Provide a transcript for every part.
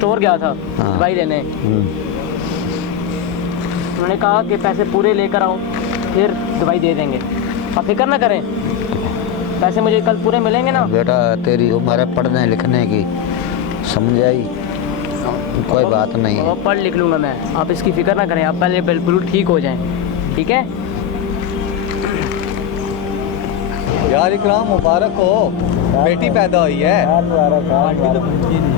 Store गया था दवाई लेने। उन्होंने कहा कि पैसे पूरे लेकर आओ फिर दवाई दे देंगे, आप फिक्र ना करें, पैसे मुझे कल पूरे मिलेंगे ना। बेटा तेरी उम्र है पढ़ने लिखने की, समझ आई, कोई बात नहीं है। पढ़ लिख लूँगा मैं, आप इसकी फिक्र ना करें, आप पहले बिल्कुल ठीक हो जाएं, ठीक है। यार इकराम मुबारक हो, बेटी पैदा हुई है।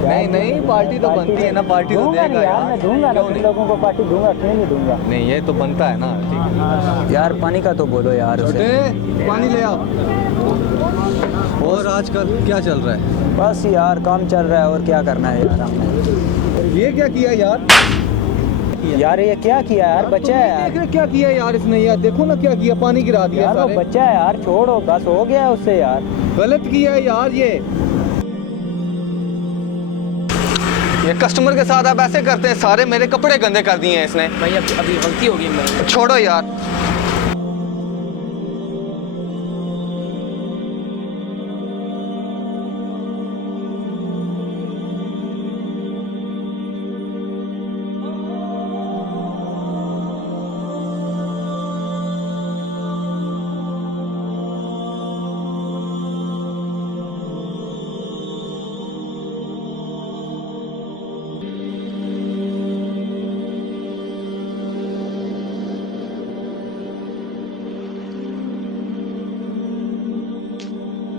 नहीं नहीं पार्टी तो बनती है ना, पार्टी तो देगा यार। मैं दूंगा ना, लोगों को पार्टी दूंगा, क्यों नहीं दूंगा। नहीं ये तो बनता है ना, ठीक है। यार पानी का तो बोलो यार उसे। पानी ले आओ। और आजकल क्या चल रहा है? बस यार काम चल रहा है, और क्या करना है यार हमने। ये क्या किया यार? यार ये क्या किया यार, बच्चा है यार। क्या किया यार इसने, यार देखो ना क्या किया, पानी गिरा दिया यार वो सारे। बच्चा है यार, छोड़ो बस, हो गया उससे यार। गलत किया है यार ये कस्टमर के साथ आप ऐसे करते हैं, सारे मेरे कपड़े गंदे कर दिए हैं इसने। भाई अभी गलती होगी मेरी। छोड़ो यार।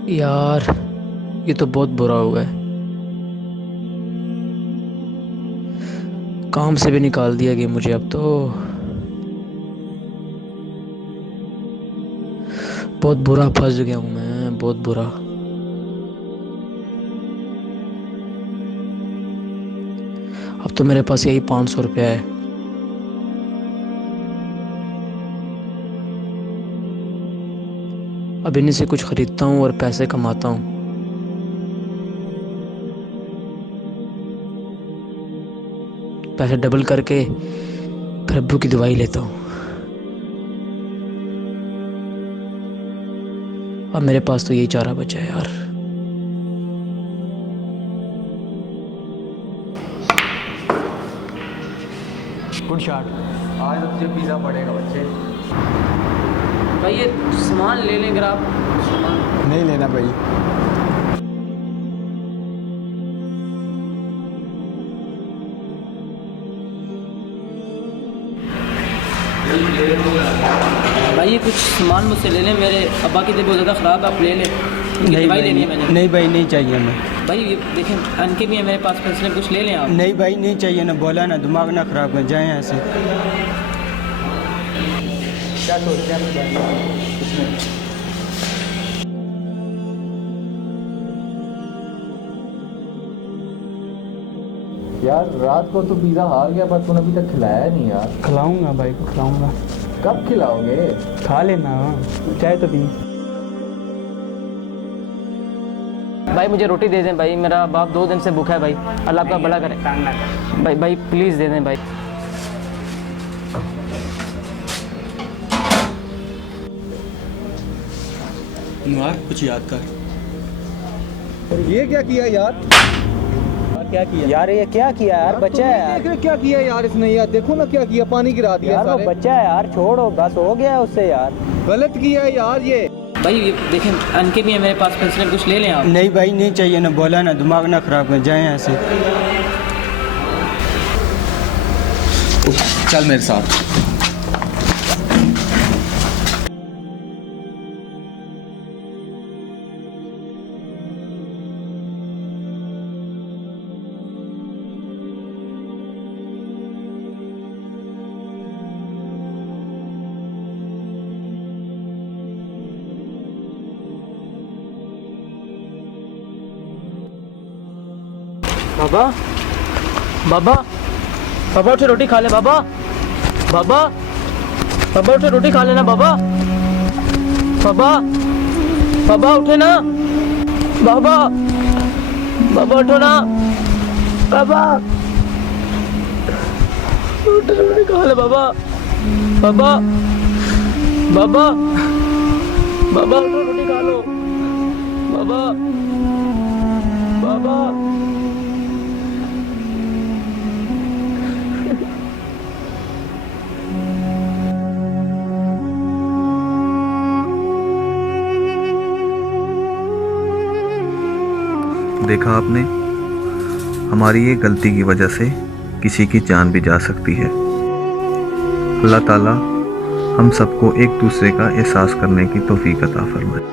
यार ये तो बहुत बुरा हुआ है, काम से भी निकाल दिया गया मुझे। अब तो बहुत बुरा फंस गया हूँ मैं, बहुत बुरा। अब तो मेरे पास यही 500 रुपया है। अब इन्हीं से कुछ खरीदता हूँ और पैसे कमाता हूँ। पैसे डबल करके फिर अब्बू की दवाई लेता हूँ। अब मेरे पास तो यही चारा बचा है यार। Good shot. आज तो तुझे पिज़्ज़ा पड़ेगा बच्चे। भाई ये सामान ले लेंगे आप, सामान नहीं लेना भाई। भाई ये कुछ सामान मुझसे ले लें, मेरे अब्बा की तबीयत बहुत ज़्यादा ख़राब है, आप ले लें, दवाई लेनी है मैंने। नहीं भाई नहीं चाहिए मैं। भाई ये देखें अनके भी है मेरे पास, पैसे कुछ ले लें आप। नहीं भाई नहीं चाहिए ना, बोला ना, दिमाग ना खराब कर जाए यहाँ से। क्या सोचते हैं यार रात को तो पिज़्ज़ा हार गया, पर तूने अभी तक खिलाया नहीं यार। खिलाऊंगा भाई को, खिलाऊंगा। कब खिलाओगे? खा लेना, चाहे तो पी। भाई मुझे रोटी दे दें भाई, मेरा बाप 2 दिन से भूखा है भाई, अल्लाह आपका भला करे। भाई भाई प्लीज़ दे दें भाई। यार कुछ याद कर। ये क्या किया यार? क्या किया यार, ये क्या किया यार, बच्चा है यार। देख रहे क्या किया यार इसने, यार देखो ना क्या किया, पानी गिरा दिया यार वो सारे। बच्चा है यार, छोड़ो बस, हो गया उससे यार। गलत किया है यार ये। भाई ये देखें अनके भी है मेरे पास, पैसे कुछ ले लें आप। नहीं भाई नहीं चाहिए ना, बोला ना, दिमाग ना खराब कर जाए यहाँ से। चल मेरे साथ। बाबा बाबा बाबा उठे रोटी खा ले बाबा। बाबा बाबा उठे रोटी खा लेना बाबा। बाबा बाबा उठे ना बाबा। बाबा उठो ना बाबा, उठे रोटी खा ले बाबा। बाबा बाबा बाबा उठो रोटी खा लो बाबा। बाबा देखा आपने, हमारी ये गलती की वजह से किसी की जान भी जा सकती है। अल्लाह ताला हम सबको एक दूसरे का एहसास करने की तौफीक अता फरमाए।